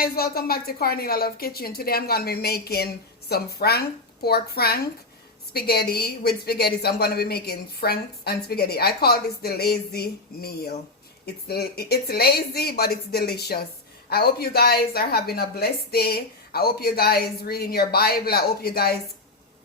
guys, welcome back to CORNELIALOVE KITCHEN. Today I'm going to be making some pork frank spaghetti with spaghetti. So I'm going to be making franks and spaghetti. I call this the lazy meal. It's lazy, but it's delicious. I hope you guys are having a blessed day. I hope you guys reading your Bible. I hope you guys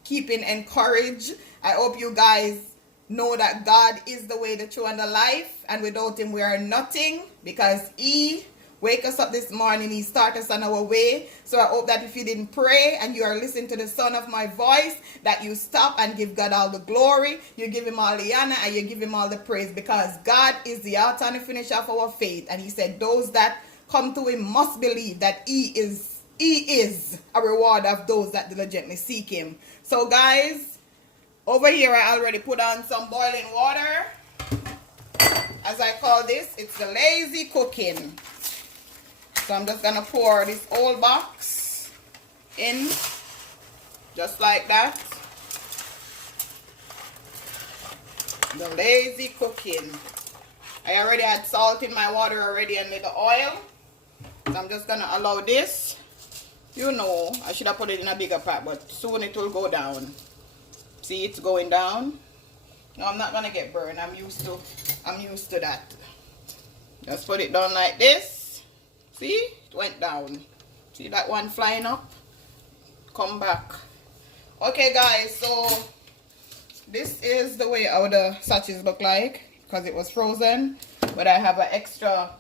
keeping encouraged. I hope you guys know that God is the way, the truth, and the life, and without him we are nothing, because he wake us up this morning, he start us on our way. So I hope that if you didn't pray and you are listening to the sound of my voice, that you stop and give God all the glory, you give him all the honor, and you give him all the praise, because God is the author and the finisher of our faith. And he said those that come to him must believe that he is a reward of those that diligently seek him. So guys, over here I already put on some boiling water. As I call this, it's the lazy cooking. So I'm just gonna pour this whole box in, just like that. The lazy cooking. I already had salt in my water already and the oil. So I'm just gonna allow this. You know, I should have put it in a bigger pot, but soon it will go down. See, it's going down. No, I'm not gonna get burned. I'm used to that. Just put it down like this. See, it went down. See that one flying up? Come back. Okay guys, so this is the way how the sachets look like, because it was frozen. But I have an extra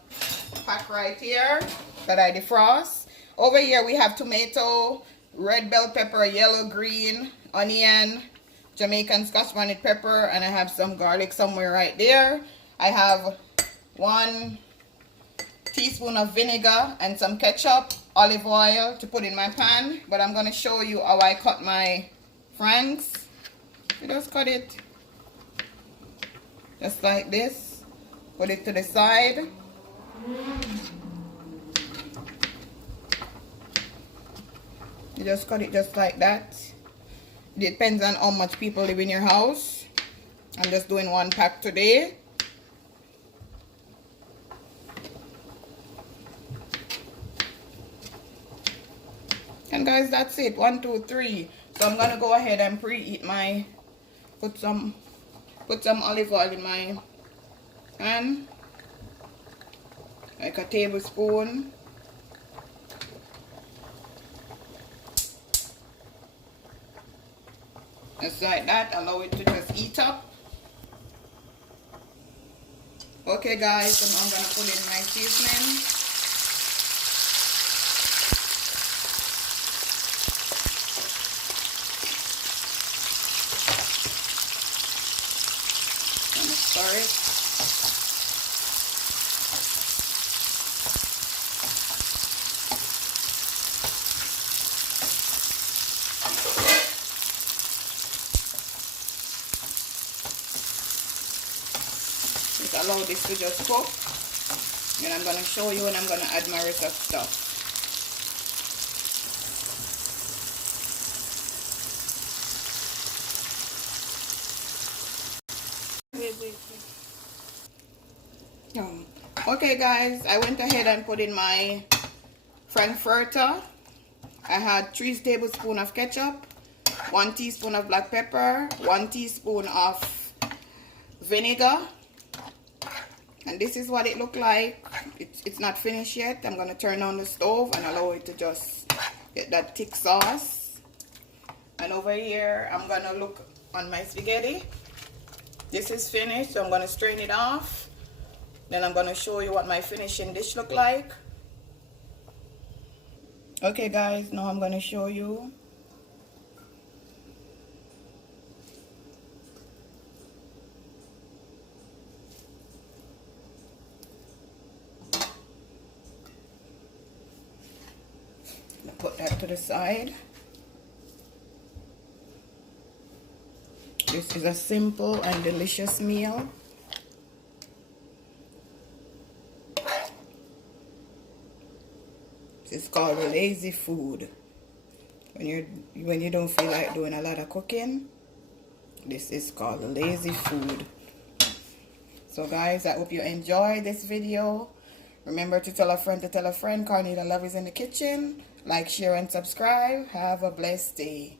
pack right here that I defrost. Over here we have tomato, red bell pepper, yellow, green, onion, Jamaican scotch bonnet pepper, and I have some garlic somewhere right there. I have 1 teaspoon of vinegar and some ketchup, olive oil to put in my pan. But I'm going to show you how I cut my franks. You just cut it just like this. Put it to the side. You just cut it just like that. It depends on how much people live in your house. I'm just doing 1 pack today. And guys, that's it. 1, 2, 3. So I'm gonna go ahead and preheat my put some olive oil in my pan, like a tablespoon. Just like that. Allow it to just heat up. Okay guys, so now I'm gonna put in my seasoning. Stir it. Just allow this to just cook. Then I'm going to show you and I'm going to add my rest of stuff. Okay guys, I went ahead and put in my frankfurter. I had 3 tablespoons of ketchup, 1 teaspoon of black pepper, 1 teaspoon of vinegar, and this is what it looked like. It's not finished yet. I'm going to turn on the stove and allow it to just get that thick sauce. And over here I'm going to look on my spaghetti. This is finished, so I'm going to strain it off. Then I'm going to show you what my finishing dish look like. Okay guys, now I'm going to show you. Put that to the side. This is a simple and delicious meal. It's called lazy food. When you don't feel like doing a lot of cooking, this is called lazy food. So guys, I hope you enjoy this video. Remember to tell a friend to tell a friend. Cornelia Love is in the kitchen. Like, share, and subscribe. Have a blessed day.